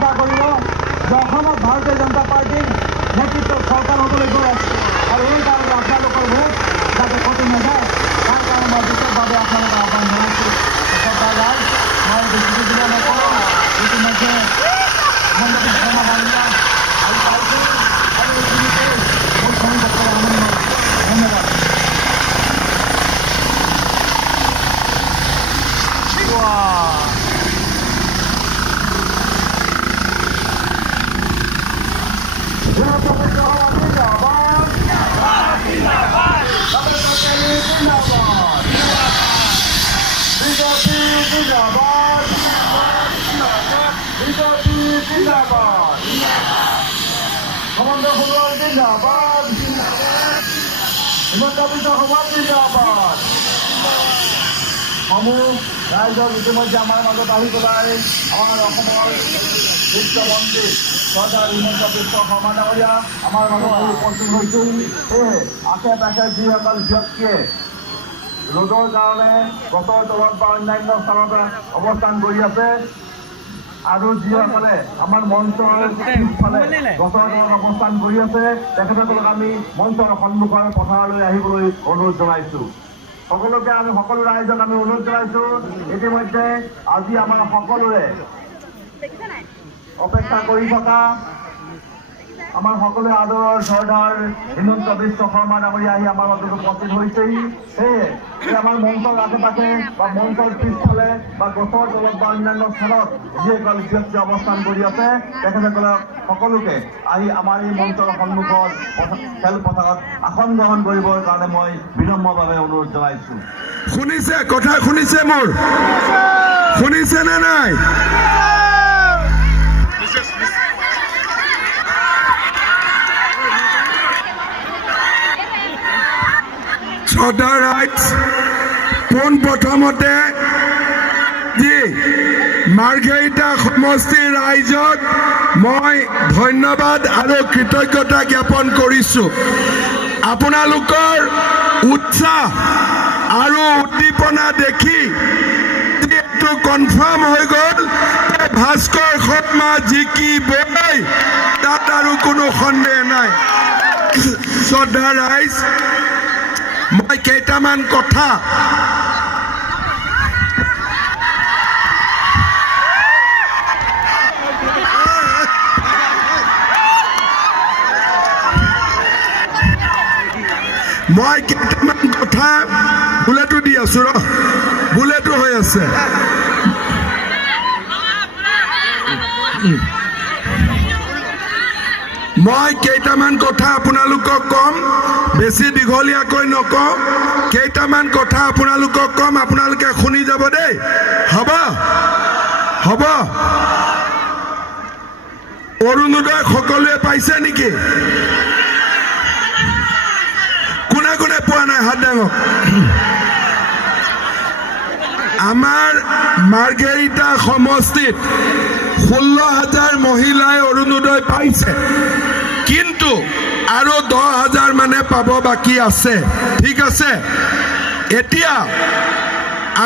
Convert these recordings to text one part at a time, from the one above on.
চিন্তা কৰিব যে অসমত ভাৰতীয় জনতা পাৰ্টীৰ নেতৃত্বত চৰকাৰ হ'বলৈ গৈ আছে আৰু এই কাৰণে আপোনালোকৰ ভোট যাতে কটি নাযায় তাৰ কাৰণে মই বিশেষভাৱে আপোনালোকক আহ্বান জনাইছোঁ। মই বেছিকৈ দিব নকৰোঁ, ইতিমধ্যে মণ্ডপী শৰ্মা বাংলা আৰু পাইছোঁ আৰু এইখিনিতে মোৰ সংযুক্ত আনন্দ। ধন্যবাদ। ৰাইজক ইতিমধ্যে আমাৰ মাজত আহি পেলাই আমাৰ অসমৰ বিত্তমন্ত্ৰী চৰ্দাৰ হিমন্ত বিশ্ব শৰ্মা ডাঙৰীয়া আমাৰ মাজত আহি উপস্থিত হৈছিল। সেয়ে আশে পাশে যিসকল ব্যক্তিয়ে ৰ'দৰ কাৰণে গছৰ তলত বা অন্যান্য স্থানত অৱস্থান কৰি আছে আৰু যিসকলে আমাৰ মঞ্চৰ পিছফালে গছৰ তলত অৱস্থান কৰি আছে তেখেতসকলক আমি মঞ্চৰ সন্মুখৰ পথাৰলৈ আহিবলৈ অনুৰোধ জনাইছোঁ। সকলোকে আমি সকলো ৰাইজক আমি অনুৰোধ জনাইছোঁ। ইতিমধ্যে আজি আমাৰ সকলোৰে অপেক্ষা কৰি থকা আমাৰ সকলোৱে আদৰৰ চৰ্দাৰ হিমন্ত বিশ্ব শৰ্মা ডাঙৰীয়া আহি আমাৰ মাজত উপস্থিত হৈছেহি। সেয়ে আমাৰ মঞ্চৰ আশে পাশে বা মঞ্চৰ পিছফালে বা গছৰ তলত বা অন্যান্য স্থানত যিসকল ব্যক্তি অৱস্থান কৰি আছে তেখেতসকলক সকলোকে আহি আমাৰ এই মঞ্চৰ সন্মুখত খেলপথাৰত আসন গ্ৰহণ কৰিবৰ কাৰণে মই বিনম্ৰভাৱে অনুৰোধ জনাইছোঁ। শুনিছে কথা শুনিছে মোৰ শুনিছে নে নাই? শ্ৰদ্ধা ৰাইজ, পোনপ্ৰথমতে যি মাৰ্ঘেৰিটা সমষ্টিৰ ৰাইজক মই ধন্যবাদ আৰু কৃতজ্ঞতা জ্ঞাপন কৰিছোঁ। আপোনালোকৰ উৎসাহ আৰু উদ্দীপনা দেখি এইটো কনফাৰ্ম হৈ গ'ল যে ভাস্কৰ শৰ্মা জিকিবই, তাত আৰু কোনো সন্দেহ নাই। শ্ৰদ্ধা ৰাইজ, মই কেইটামান কথা বুলেটো দি আছো বুলেটো হৈ আছে। মই কেইটামান কথা আপোনালোকক কম, বেছি দীঘলীয়াকৈ নকওঁ। কেইটামান কথা আপোনালোকক কম, আপোনালোকে শুনি যাব দেই। হ'ব হ'ব। অৰুণোদয় সকলোৱে পাইছে নেকি? কোনে কোনে পোৱা নাই হাত দাঙক। আমাৰ মাৰ্ঘেৰিটা সমষ্টিত 16,000 মহিলাই অৰুণোদয় পাইছে, কিন্তু আৰু 10,000 মানে পাব বাকী আছে। ঠিক আছে, এতিয়া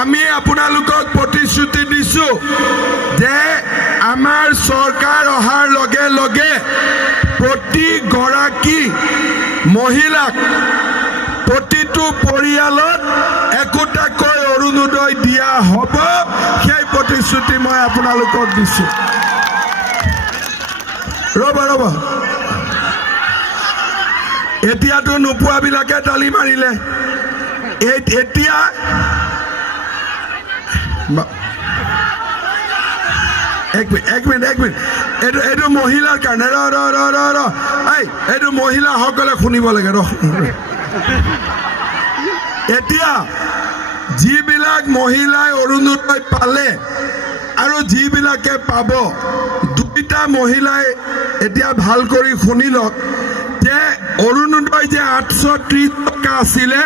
আমি আপোনালোকক প্ৰতিশ্ৰুতি দিছোঁ যে আমাৰ চৰকাৰ অহাৰ লগে লগে প্ৰতিগৰাকী মহিলাক প্ৰতিটো পৰিয়ালত একোটাকৈ অৰুণোদয় দিয়া হ'ব। সেই প্ৰতিশ্ৰুতি মই আপোনালোকক দিছোঁ। ৰ'ব এতিয়াতো নোপোৱাবিলাকে তালি মাৰিলে। এতিয়া এক মিনিট এইটো মহিলাৰ কাৰণে এইটো মহিলাসকলে শুনিব লাগে। এতিয়া যিবিলাক মহিলাই অৰুণোদয় পালে আৰু যিবিলাকে পাব, দুইটা মহিলাই এতিয়া ভাল কৰি শুনি লওক যে অৰুণোদয় যে 830 টকা আছিলে,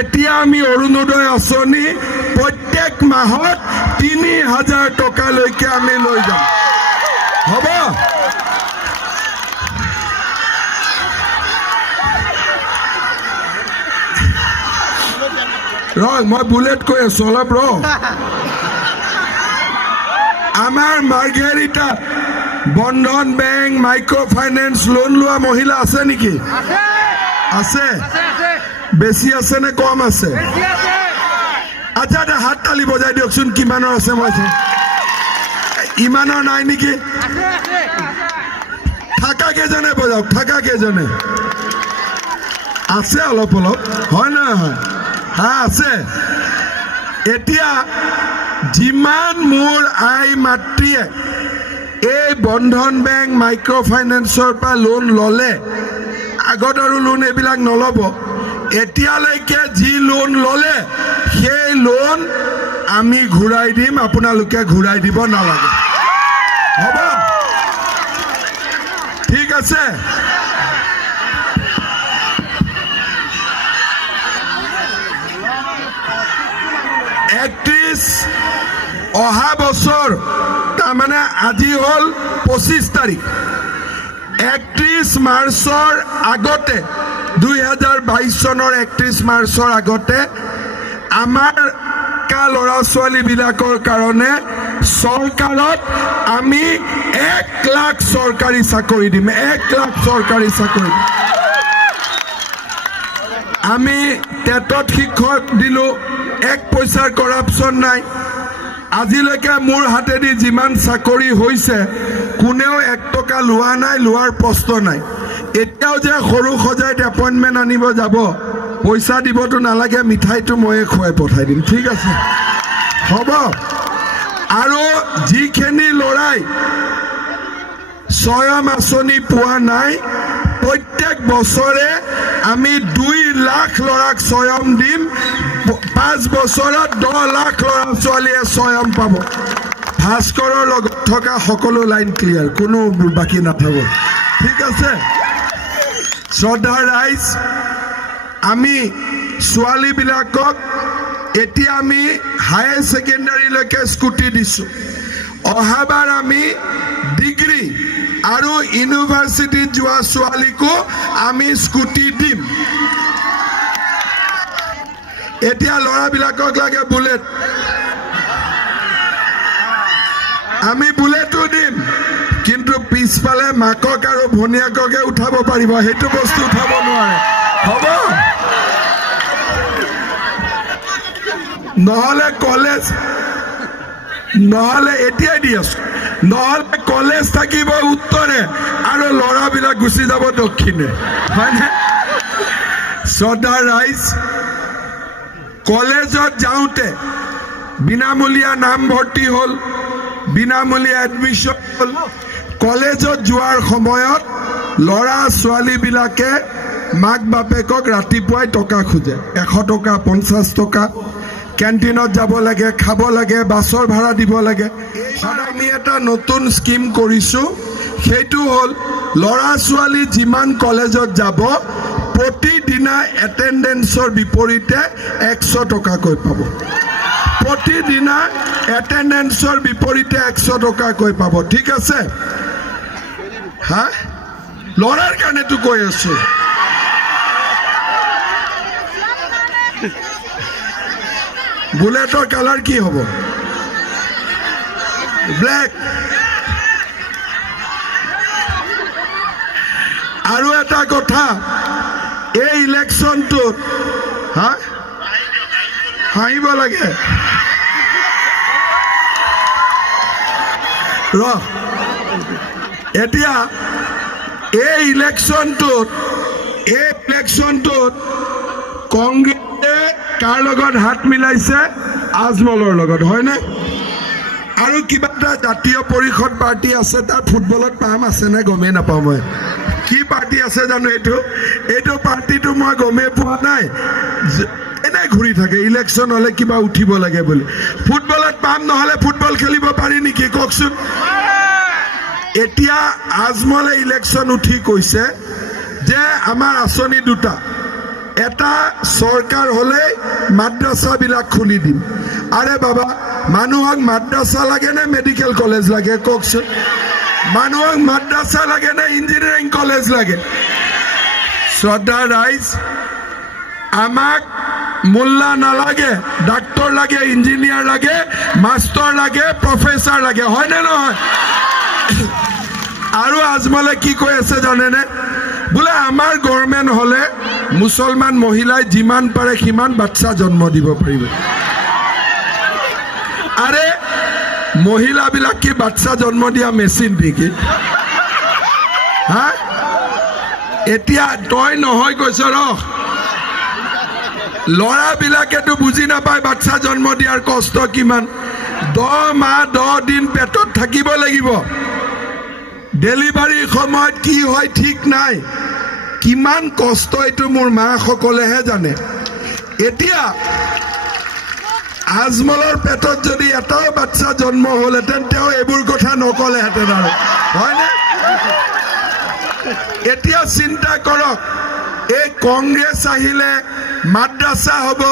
এতিয়া আমি অৰুণোদয় আঁচনি প্ৰত্যেক মাহত 3,000 টকালৈকে আমি লৈ যাম। হ'ব? মই বুলেট কৈ আছো, অলপ আমাৰ মাৰ্ঘেৰিটাত বন্ধন বেংক মাইক্ৰো ফাইন্যান্স লোন লোৱা মহিলা আছে নেকি? আছে? বেছি আছে নে কম আছে? আচ্ছা এটা হাত তালি বজাই দিয়কচোন কিমানৰ আছে মই ইমানৰ নাই নেকি? থাকা কেইজনে বজাওক, থাকা কেইজনে আছে? অলপ অলপ হয় নহয়? হা আছে। এতিয়া যিমান মোৰ আই মাতৃয়ে এই বন্ধন বেংক মাইক্ৰ' ফাইনেন্সৰ পৰা লোন ল'লে, আগত আৰু লোন এইবিলাক নল'ব, এতিয়ালৈকে যি লোন ল'লে সেই লোন আমি ঘূৰাই দিম, আপোনালোকে ঘূৰাই দিব নালাগে। হ'ব? ঠিক আছে? অহা বছৰ তাৰমানে আজি হ'ল 25 তাৰিখ, 31 মাৰ্চৰ আগতে 2022 চনৰ 31 মাৰ্চৰ আগতে আমাৰ ল'ৰা ছোৱালীবিলাকৰ কাৰণে চৰকাৰত আমি 1 লাখ চৰকাৰী চাকৰি দিম। 1 লাখ চৰকাৰী চাকৰি আমি টেটত শিক্ষক দিলোঁ, 1 পইচাৰ কৰাপশ্যন নাই। আজিলৈকে মোৰ হাতেদি যিমান চাকৰি হৈছে কোনেও 1 টকা লোৱা নাই, লোৱাৰ প্ৰশ্ন নাই। এতিয়াও যে সৰু সজাইত এপইণ্টমেণ্ট আনিব যাব, পইচা দিবতো নালাগে, মিঠাইটো ময়ে খুৱাই পঠাই দিম। ঠিক আছে? হ'ব? আৰু যিখিনি ল'ৰাই স্বয়ং আঁচনি পোৱা নাই, প্ৰত্যেক বছৰে আমি 2 লাখ ল'ৰাক স্বয়ং দিম। 5 বছৰত 10 লাখ ল'ৰা ছোৱালীয়ে স্বয়ং পাব। ভাস্কৰৰ লগত থকা সকলো লাইন ক্লিয়াৰ, কোনো বাকী নাথাব। ঠিক আছে? শ্ৰদ্ধা ৰাইজ, আমি ছোৱালীবিলাকক এতিয়া আমি হায়াৰ ছেকেণ্ডাৰীলৈকে স্কুটি দিছোঁ। অহাবাৰ আমি ডিগ্ৰী আৰু ইউনিভাৰ্চিটিত যোৱা ছোৱালীকো আমি স্কুটি দিম। এতিয়া ল'ৰাবিলাকক লাগে বুলেট, আমি বুলেটো দিম, কিন্তু পিছফালে মাকক আৰু ভনীয়েককে উঠাব পাৰিব, সেইটো বস্তু উঠাব নোৱাৰে। হ'ব? নহ'লে কলেজ, নহ'লে এতিয়াই দি আছো, নহ'লে কলেজ থাকিব উত্তৰে আৰু ল'ৰাবিলাক গুচি যাব দক্ষিণে। হয়নে? শ্ৰদ্ধা ৰাইজ, কলেজত যাওঁতে বিনামূলীয়া নামভৰ্তি হ'ল, বিনামূলীয়া এডমিশ্যন হ'ল। কলেজত যোৱাৰ সময়ত ল'ৰা ছোৱালীবিলাকে মাক বাপেকক ৰাতিপুৱাই টকা খোজে, 100 টকা, 50 টকা। কেণ্টিনত যাব লাগে, খাব লাগে, বাছৰ ভাড়া দিব লাগে। আমি এটা নতুন স্কিম কৰিছোঁ, সেইটো হ'ল ল'ৰা ছোৱালী যিমান কলেজত যাব প্ৰতিদিনা এটেণ্ডেঞ্চৰ বিপৰীতে 100 টকাকৈ পাব। প্ৰতিদিনা এটেণ্ডেঞ্চৰ বিপৰীতে 100 টকাকৈ পাব। ঠিক আছে? হা? ল'ৰাৰ কাৰণেতো কৈ আছো। বুলেটৰ কালাৰ কি হ'ব? ব্লেক। আৰু এটা কথা, এই ইলেকশ্যনটোত হাঁহিব লাগে। এতিয়া এই ইলেকশ্যনটোত কংগ্ৰেছে কাৰ লগত হাত মিলাইছে? আজমলৰ লগত, হয়নে? আৰু কিবা এটা জাতীয় পৰিষদ পাৰ্টি আছে, তাৰ ফুটবলত পাম আছে নে গমেই নাপাওঁ মই। কি পাৰ্টি আছে জানো? এইটো পাৰ্টিটো মই গমেই পোৱা নাই। এনে ঘূৰি থাকে ইলেকশ্যন হ'লে কিবা উঠিব লাগে বুলি। ফুটবলত পাম, নহ'লে ফুটবল খেলিব পাৰি নেকি কওকচোন? এতিয়া আজমলে ইলেকশ্যন উঠি কৈছে যে আমাৰ আঁচনি দুটা, এটা চৰকাৰ হ'লে মাদ্ৰাছাবিলাক খুলি দিম। আৰে বাবা, মানুহক মাদ্ৰাছা লাগে নে মেডিকেল কলেজ লাগে কওকচোন? মানুহক মাদ্ৰাছা লাগে নে ইঞ্জিনিয়াৰিং কলেজ লাগে? শ্ৰদ্ধা ৰাইজ, আমাক মোল্লা নালাগে, ডাক্তৰ লাগে, ইঞ্জিনিয়াৰ লাগে, মাষ্টৰ লাগে, প্ৰফেচাৰ লাগে, হয়নে নহয়? আজমলে কি কৈ আছে জানেনে বোলে আমাৰ গভৰ্ণমেণ্ট হলে মুছলমান মহিলাই যিমান পাৰে সিমান বাচ্চা জন্ম দিব পাৰিব আৰে মহিলাবিলাক কি বাচ্চা জন্ম দিয়া মেচিন নেকি হা এতিয়া তই নহয় কৈছ ৰহ ল'ৰাবিলাকেতো বুজি নাপায় বাচ্চা জন্ম দিয়াৰ কষ্ট কিমান 10 মাহ 10 দিন পেটত থাকিব লাগিব ডেলিভাৰী সময়ত কি হয় ঠিক নাই কিমান কষ্ট এইটো মোৰ মাসকলেহে জানে এতিয়া আজমলৰ পেটত যদি এটাও বাচ্চা জন্ম হ'লহেঁতেন তেওঁ এইবোৰ কথা নকলেহেঁতেন আৰু হয়নে এতিয়া চিন্তা কৰক এই কংগ্ৰেছ আহিলে মাদ্ৰাসা হ'ব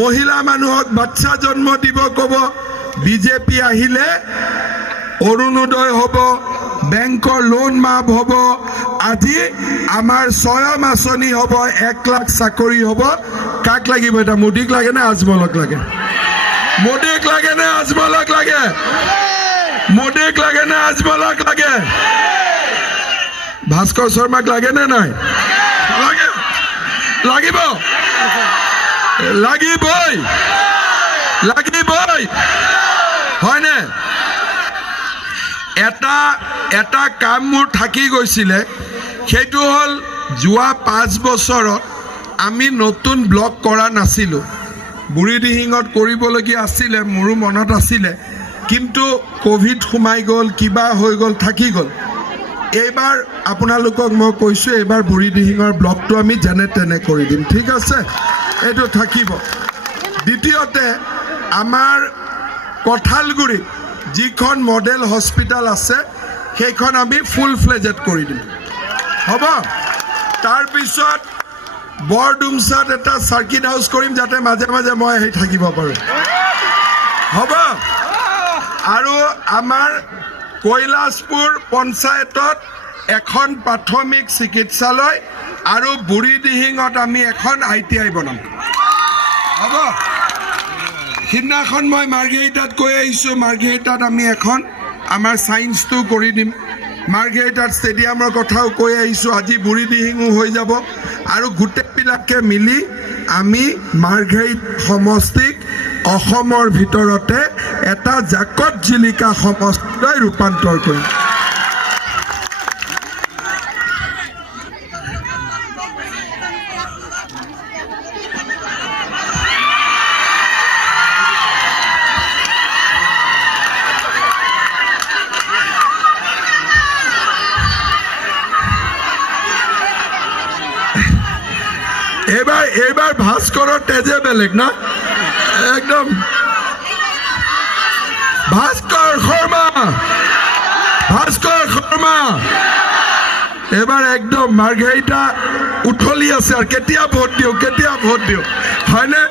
মহিলা মানুহক বাচ্চা জন্ম দিব ক'ব বিজেপি আহিলে অৰুণোদয় হ'ব বেংকৰ লোন মাফ হ'ব আজি আমাৰ স্বয়ং আঁচনি হ'ব 1 লাখ চাকৰি হ'ব কাক লাগিব এটা মোদীক লাগে নে আজমলক লাগে মোদীক লাগে নে আজমলক লাগে মোদীক লাগে নে আজমলক লাগে ভাস্কৰ শৰ্মাক লাগে নে নাই লাগে লাগিব লাগিবই লাগিবই হয়নে এটা কাম মোৰ থাকি গৈছিলে সেইটো হ'ল যোৱা 5 বছৰত আমি নতুন ব্লক কৰা নাছিলোঁ বুঢ়ীদিহিঙত কৰিবলগীয়া আছিলে মোৰো মনত আছিলে কিন্তু কোভিড সোমাই গ'ল কিবা হৈ গ'ল থাকি গ'ল এইবাৰ আপোনালোকক মই কৈছোঁ এইবাৰ বুঢ়ীদিহিঙৰ ব্লকটো আমি যেনে তেনে কৰি দিম ঠিক আছে এইটো থাকিব দ্বিতীয়তে আমাৰ কঁঠালগুৰিত যিখন মডেল হস্পিটাল আছে সেইখন আমি ফুল ফ্লেজেড কৰি দিম হ'ব তাৰপিছত বৰডুমচাত এটা চাৰ্কিট হাউচ কৰিম যাতে মাজে মাজে মই আহি থাকিব পাৰোঁ হ'ব আৰু আমাৰ কৈলাশপুৰ পঞ্চায়তত এখন প্ৰাথমিক চিকিৎসালয় আৰু বুঢ়ীদিহিঙত আমি এখন ITI বনাম হ'ব সিদিনাখন মই মাৰ্ঘেৰিটাত কৈ আহিছোঁ মাৰ্ঘেৰিটাত আমি এখন আমাৰ ছায়েন্সটো কৰি দিম মাৰ্ঘেৰিটাত ষ্টেডিয়ামৰ কথাও কৈ আহিছোঁ আজি বুঢ়ীদিহিঙো হৈ যাব আৰু গোটেইবিলাকে মিলি আমি মাৰ্ঘেৰিট সমষ্টিক অসমৰ ভিতৰতে এটা জাকত জিলিকা সমষ্টিলৈ ৰূপান্তৰ কৰিম এইবাৰ ভাস্কৰৰ তেজে বেলেগ না একদম ভাস্কৰ শৰ্মা এবাৰ একদম মাৰ্ঘেৰিটা উঠলি আছে আৰু কেতিয়া ভোট দিওঁ হয়নে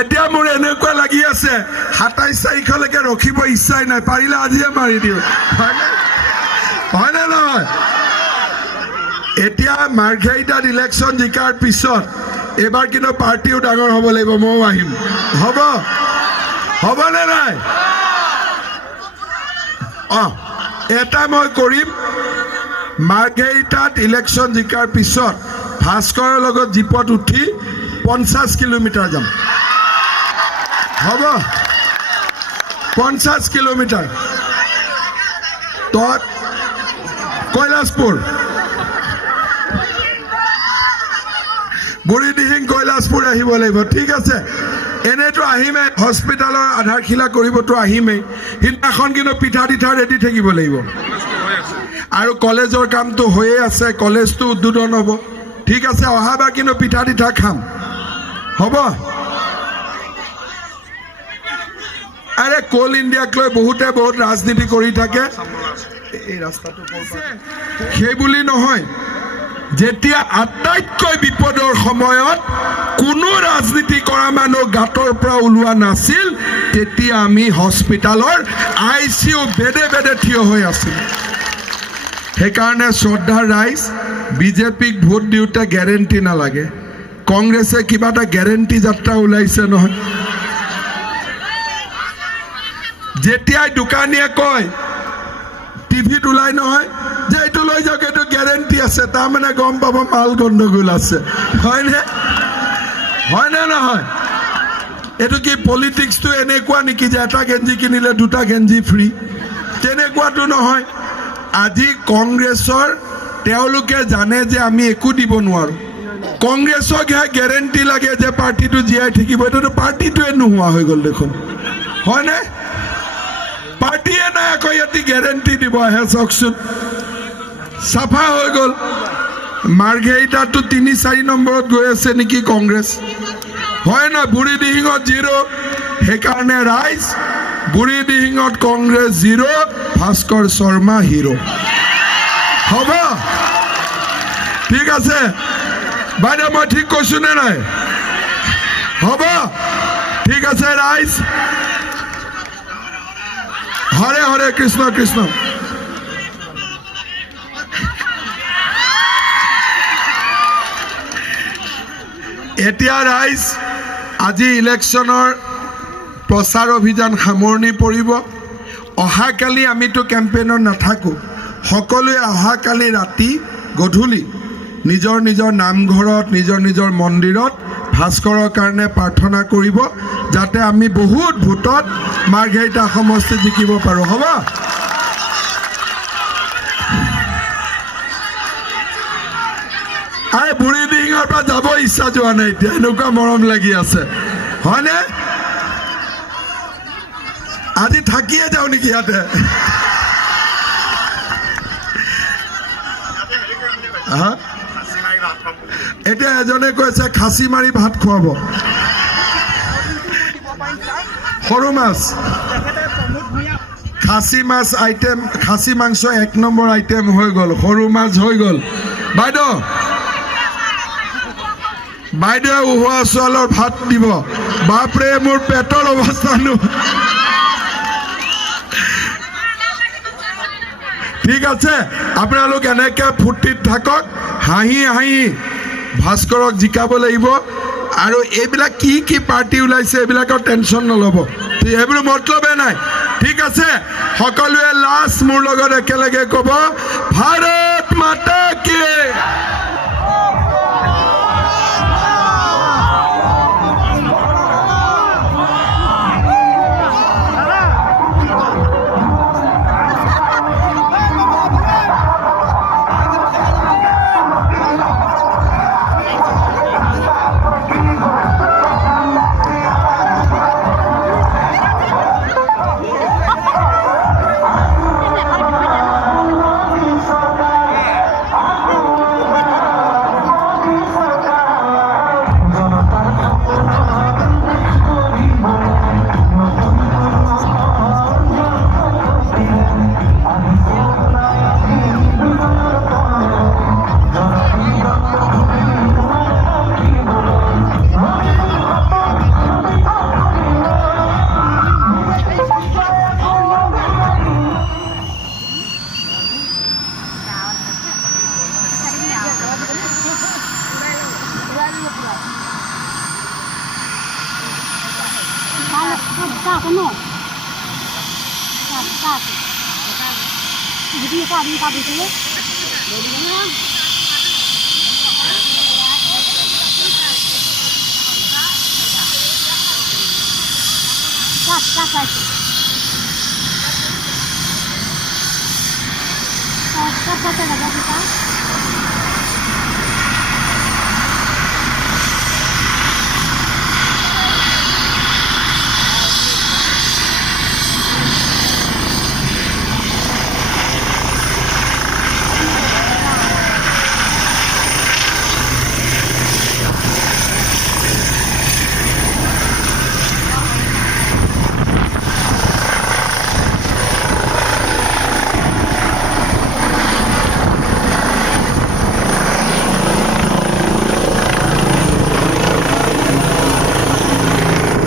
এতিয়া মোৰ এনেকুৱা লাগি আছে 27 তাৰিখলৈকে ৰখিব ইচ্ছাই নাই পাৰিলে আজিয়ে মাৰি দিওঁ হয়নে নহয় এতিয়া মাৰ্ঘেৰিটাত ইলেকশ্যন জিকাৰ পিছত এবাৰ কিন্তু পাৰ্টিও ডাঙৰ হ'ব লাগিব ময়ো আহিম হ'বনে নাই এটা মই কৰিম মাৰ্ঘেৰিটাত ইলেকশ্যন জিকাৰ পিছত ভাস্কৰৰ লগত জীপত উঠি 50 কিলোমিটাৰ যাম হ'ব 50 কিলোমিটাৰ তত কৈলাশপুৰ বুঢ়ীদিহিং কৈলাশপুৰ আহিব লাগিব ঠিক আছে এনেতো আহিমেই হস্পিটালৰ আধাৰশিলা কৰিবতো আহিমেই সিদিনাখন কিন্তু পিঠা তিঠা ৰেডি থাকিব লাগিব আৰু কলেজৰ কামটো হৈয়ে আছে কলেজটো উদ্বোধন হ'ব ঠিক আছে অহাবাৰ কিন্তু পিঠা তিঠা খাম হ'ব আৰে কোল ইণ্ডিয়াক লৈ বহুতে বহুত ৰাজনীতি কৰি থাকে এই ৰাস্তাটো সেই বুলি নহয় যেতিয়া আটাইতকৈ বিপদৰ সময়ত কোনো ৰাজনীতি কৰা মানুহ গাঁতৰ পৰা ওলোৱা নাছিল তেতিয়া আমি হস্পিটালৰ ICU বেডে বেডে থিয় হৈ আছিল সেইকাৰণে শ্ৰদ্ধাৰ ৰাইজ বিজেপিক ভোট দিওঁতে গেৰেণ্টি নালাগে কংগ্ৰেছে কিবা এটা গেৰেণ্টি যাত্ৰা ওলাইছে নহয় যেতিয়াই দোকানীয়ে কয় টিভিত ওলাই নহয় যে এইটো লৈ যাওক, এইটো গেৰেণ্টি আছে, তাৰমানে গম পাব মাল গণ্ডগোল আছে, হয়নে? হয়নে নহয়? এইটো কি পলিটিক্সটো এনেকুৱা নেকি যে এটা গেঞ্জি কিনিলে দুটা গেঞ্জি ফ্ৰী? তেনেকুৱাটো নহয়। আজি কংগ্ৰেছৰ তেওঁলোকে জানে যে আমি একো দিব নোৱাৰোঁ। কংগ্ৰেছক গেৰেণ্টি লাগে যে পাৰ্টিটো জীয়াই থাকিব, এইটোতো পাৰ্টিটোৱে নোহোৱা হৈ গ'ল দেখোন, হয়নে? পাৰ্টিয়ে নাই আকৌ ইয়াতে গেৰেণ্টি দিব আহে, চাওকচোন চাফা হৈ গ'ল। মাৰ্ঘেৰিটাতো ৩-৪ নম্বৰত গৈ আছে নেকি কংগ্ৰেছ, হয় নহয়? বুঢ়ীদিহিঙত 0, সেইকাৰণে ৰাইজ বুঢ়ীদিহিঙত কংগ্ৰেছ 0, ভাস্কৰ শৰ্মা হিৰো। হ'ব, ঠিক আছে বাইদেউ, মই ঠিক কৈছোঁ নে নাই? হ'ব, ঠিক আছে ৰাইজ। হৰে হৰে কৃষ্ণ কৃষ্ণ। এতিয়া ৰাইজ, আজি ইলেকশ্যনৰ প্ৰচাৰ অভিযান সামৰণি পৰিব। অহাকালি আমিতো কেম্পেইনত নাথাকোঁ, সকলোৱে অহাকালি ৰাতি গধূলি নিজৰ নিজৰ নামঘৰত, নিজৰ নিজৰ মন্দিৰত ভাস্কৰৰ কাৰণে প্ৰাৰ্থনা কৰিব, যাতে আমি বহুত ভোটত মাৰ্ঘেৰিটা সমষ্টি জিকিব পাৰোঁ। হ'ব, আৰে বুঢ়ীদিহিঙৰ পৰা যাব ইচ্ছা যোৱা নাই এতিয়া, এনেকুৱা মৰম লাগি আছে, হয়নে? আজি থাকিয়ে যাওঁ নেকি ইয়াতে? এতিয়া এজনে কৈছে খাচী মাৰি ভাত খুৱাব, সৰু মাছ, খাচী মাছ আইটেম, খাচী মাংস 1 নম্বৰ আইটেম হৈ গ'ল, সৰু মাছ হৈ গ'ল। বাইদেউ, বাইদেৱে উহোৱা চাউলৰ ভাত দিব। বাপৰে, মোৰ পেটৰ অৱস্থা ঠিক আছে, আপোনালোক এনেকৈ ফূৰ্তিত থাকক, হাঁহি হাঁহি ভাস্কৰক জিকাব লাগিব। আৰু এইবিলাক কি কি পাৰ্টি ওলাইছে এইবিলাকৰ টেনশ্যন নল'ব, এইবোৰ মতলবে নাই, ঠিক আছে? সকলোৱে লাষ্ট মোৰ লগত একেলগে ক'ব, ভাৰত মাতা কি। Kata-kata